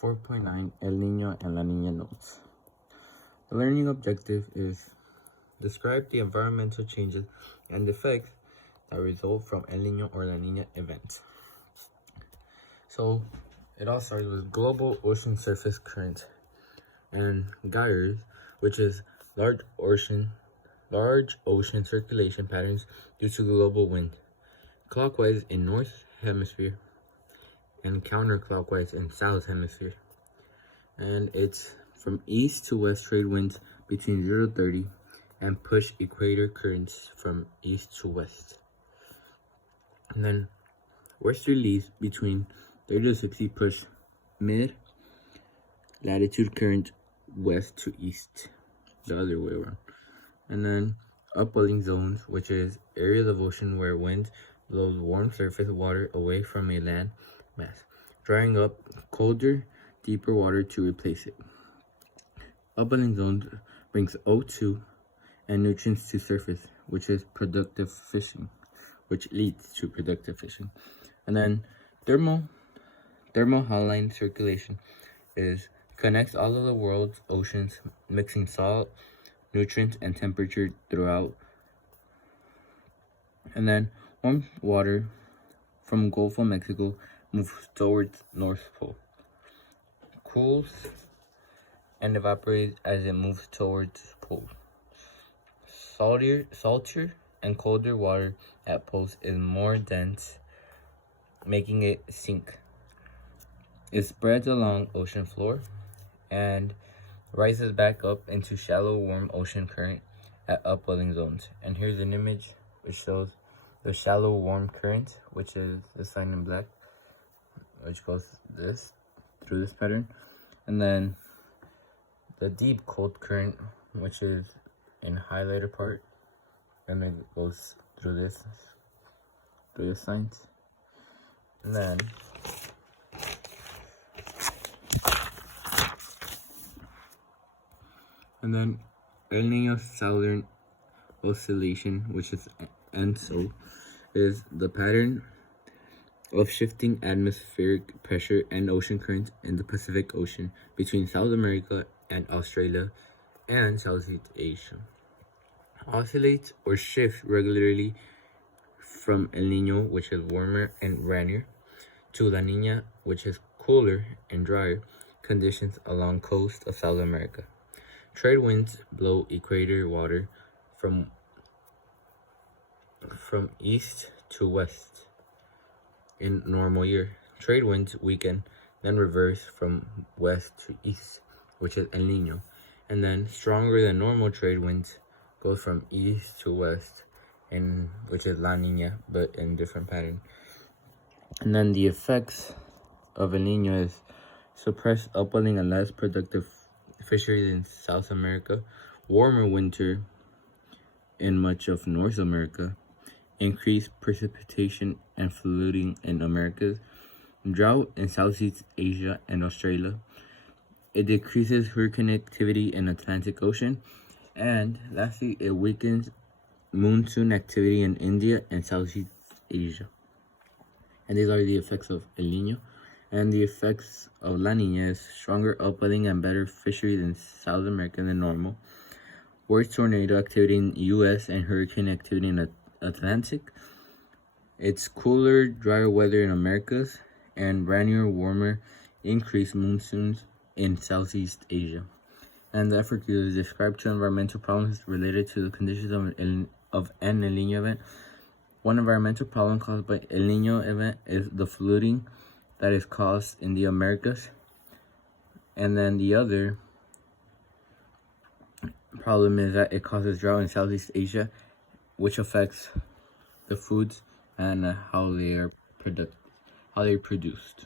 4.9 El Niño and La Niña notes. The learning objective is describe the environmental changes and effects that result from El Niño or La Niña events. So it all starts with global ocean surface current and gyres, which is large ocean circulation patterns due to global wind, clockwise in north hemisphere and counterclockwise in south hemisphere. And it's from east to west trade winds between 0 to 30 and push equator currents from east to west. And then westerlies between 30 to 60 push mid latitude current west to east, the other way around. And then upwelling zones, which is areas of ocean where wind blows warm surface water away from a land mass, drying up colder, deeper water to replace it. Upwelling zones brings O2 and nutrients to surface, which is productive fishing, which leads to productive fishing. And then thermohaline circulation is connects all of the world's oceans, mixing salt, nutrients, and temperature throughout. And then warm water from Gulf of Mexico moves towards North Pole, cools and evaporates as it moves towards pole. Saltier and colder water at poles is more dense, making it sink. It spreads along ocean floor and rises back up into shallow warm ocean current at upwelling zones. And here's an image which shows the shallow warm current, which is the sign in black, which goes through this pattern, and then the deep cold current, which is in highlighter part, and it goes through this signs. And then El Niño Southern Oscillation, which is ENSO, is the pattern of shifting atmospheric pressure and ocean currents in the Pacific Ocean between South America and Australia and Southeast Asia. Oscillates or shift regularly from El Niño, which is warmer and rainier, to La Niña, which is cooler and drier conditions along coast of South America. Trade winds blow equator water from east to west in normal year. Trade winds weaken, then reverse from west to east, which is El Niño. And then stronger than normal trade winds go from east to west, which is La Niña, but in different pattern. And then the effects of El Niño is suppressed upwelling and less productive fisheries in South America, warmer winter in much of North America, increased precipitation and flooding in Americas, drought in Southeast Asia and Australia. It decreases hurricane activity in Atlantic Ocean, and lastly, it weakens monsoon activity in India and Southeast Asia. And these are the effects of El Niño. And the effects of La Niña is stronger upwelling and better fisheries in South America than normal, worse tornado activity in U.S. and hurricane activity in Atlantic. It's cooler, drier weather in Americas, and rainier, warmer, increased monsoons in Southeast Asia. And the effort is describe two environmental problems related to the conditions of an El Niño event. One environmental problem caused by El Niño event is the flooding that is caused in the Americas. And then the other problem is that it causes drought in Southeast Asia, which affects the foods and how they are produced.